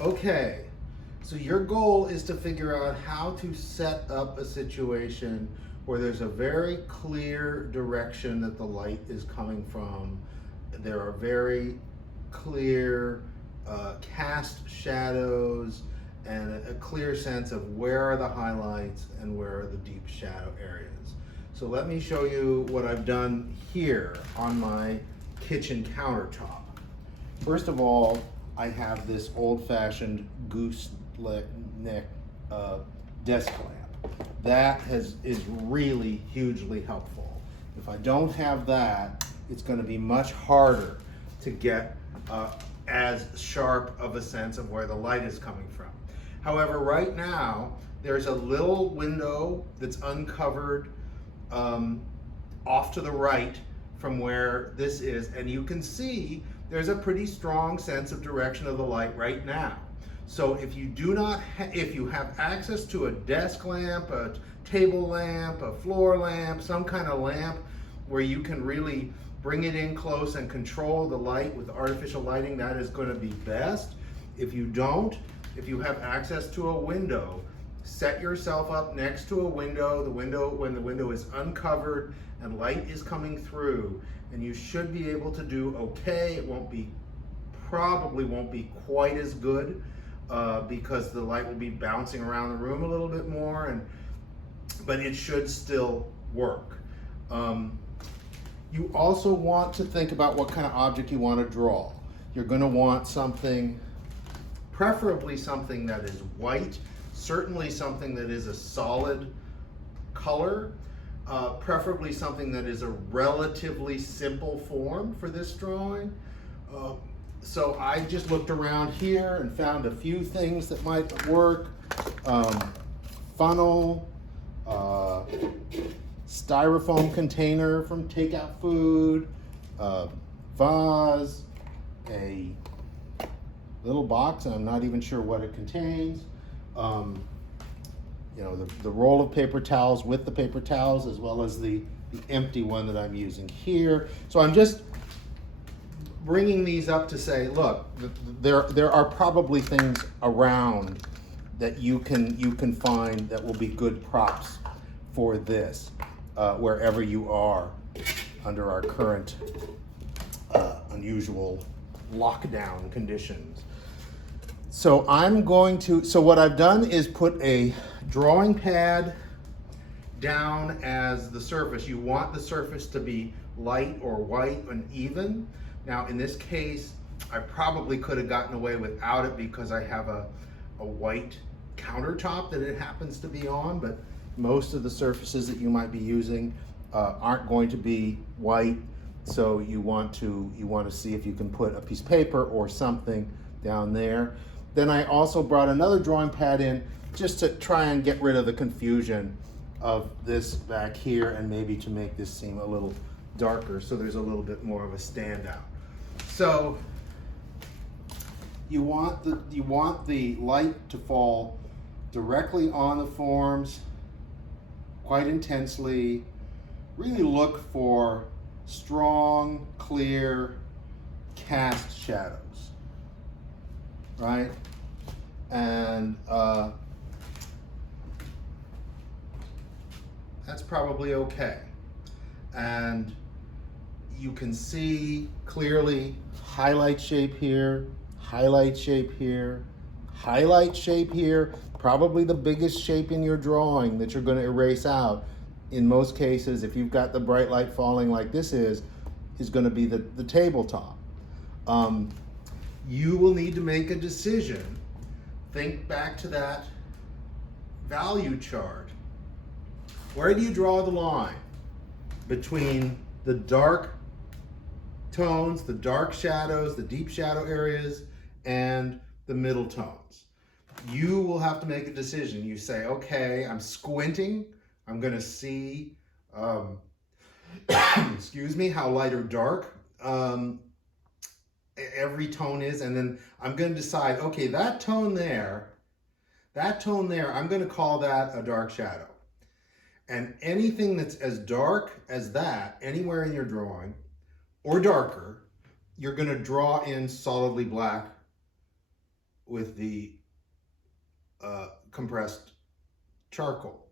Okay, so your goal is to figure out how to set up a situation where there's a very clear direction that the light is coming from. There are very clear cast shadows and a clear sense of where are the highlights and where are the deep shadow areas. So let me show you what I've done here on my kitchen countertop. First of all, I have this old-fashioned gooseneck desk lamp. That is really hugely helpful. If I don't have that, it's going to be much harder to get as sharp of a sense of where the light is coming from. However, right now, there's a little window that's uncovered off to the right from where this is, and you can see there's a pretty strong sense of direction of the light right now. So if you do not, if you have access to a desk lamp, a table lamp, a floor lamp, some kind of lamp where you can really bring it in close and control the light with artificial lighting, that is going to be best. If you don't, if you have access to a window, set yourself up next to a window, when the window is uncovered and light is coming through, and you should be able to do okay. It probably won't be quite as good because the light will be bouncing around the room a little bit more, but it should still work. You also want to think about what kind of object you want to draw. You're going to want something, preferably something that is white, certainly something that is a solid color, preferably something that is a relatively simple form for this drawing. So I just looked around here and found a few things that might work. Funnel, styrofoam container from takeout food, vase, a little box, and I'm not even sure what it contains. You know, the roll of paper towels with the paper towels, as well as the empty one that I'm using here. So I'm just bringing these up to say, look, there are probably things around that you can find that will be good props for this, wherever you are under our current unusual lockdown conditions. So so what I've done is put a drawing pad down as the surface. You want the surface to be light or white and even. Now in this case, I probably could have gotten away without it because I have a white countertop that it happens to be on, but most of the surfaces that you might be using aren't going to be white. So you want to see if you can put a piece of paper or something down there. Then I also brought another drawing pad in just to try and get rid of the confusion of this back here, and maybe to make this seem a little darker so there's a little bit more of a standout. So you want the light to fall directly on the forms quite intensely. Really look for strong, clear cast shadows, right? And that's probably okay. And you can see clearly highlight shape here, highlight shape here, highlight shape here, probably the biggest shape in your drawing that you're going to erase out. In most cases, if you've got the bright light falling like this is going to be the tabletop. You will need to make a decision. Think back to that value chart. Where do you draw the line between the dark tones, the dark shadows, the deep shadow areas, and the middle tones? You will have to make a decision. You say, okay, I'm squinting. I'm going to see, excuse me, how light or dark every tone is. And then I'm going to decide, okay, that tone there, I'm going to call that a dark shadow. And anything that's as dark as that, anywhere in your drawing, or darker, you're going to draw in solidly black compressed charcoal.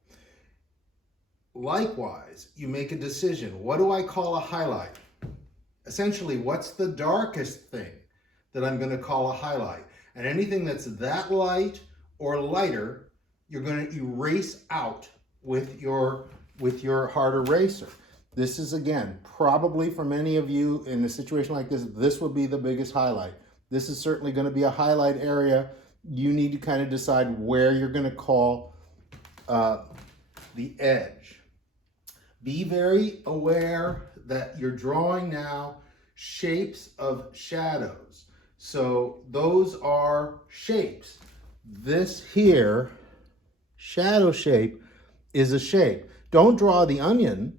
Likewise, you make a decision. What do I call a highlight? Essentially, what's the darkest thing that I'm going to call a highlight? And anything that's that light or lighter, you're going to erase out with your hard eraser. This is, again, probably for many of you in a situation like this would be the biggest highlight. This is certainly going to be a highlight area. You need to kind of decide where you're going to call the edge. Be very aware that you're drawing now shapes of shadows. So those are shapes. This here, shadow shape, is a shape. Don't draw the onion.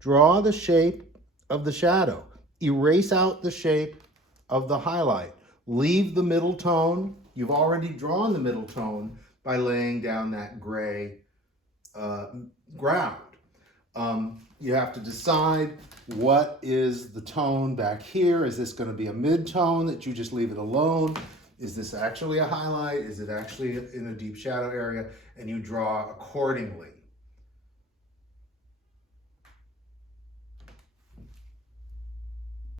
Draw the shape of the shadow. Erase out the shape of the highlight. Leave the middle tone. You've already drawn the middle tone by laying down that gray ground. You have to decide what is the tone back here. Is this going to be a mid-tone that you just leave it alone? Is this actually a highlight? Is it actually in a deep shadow area? And you draw accordingly.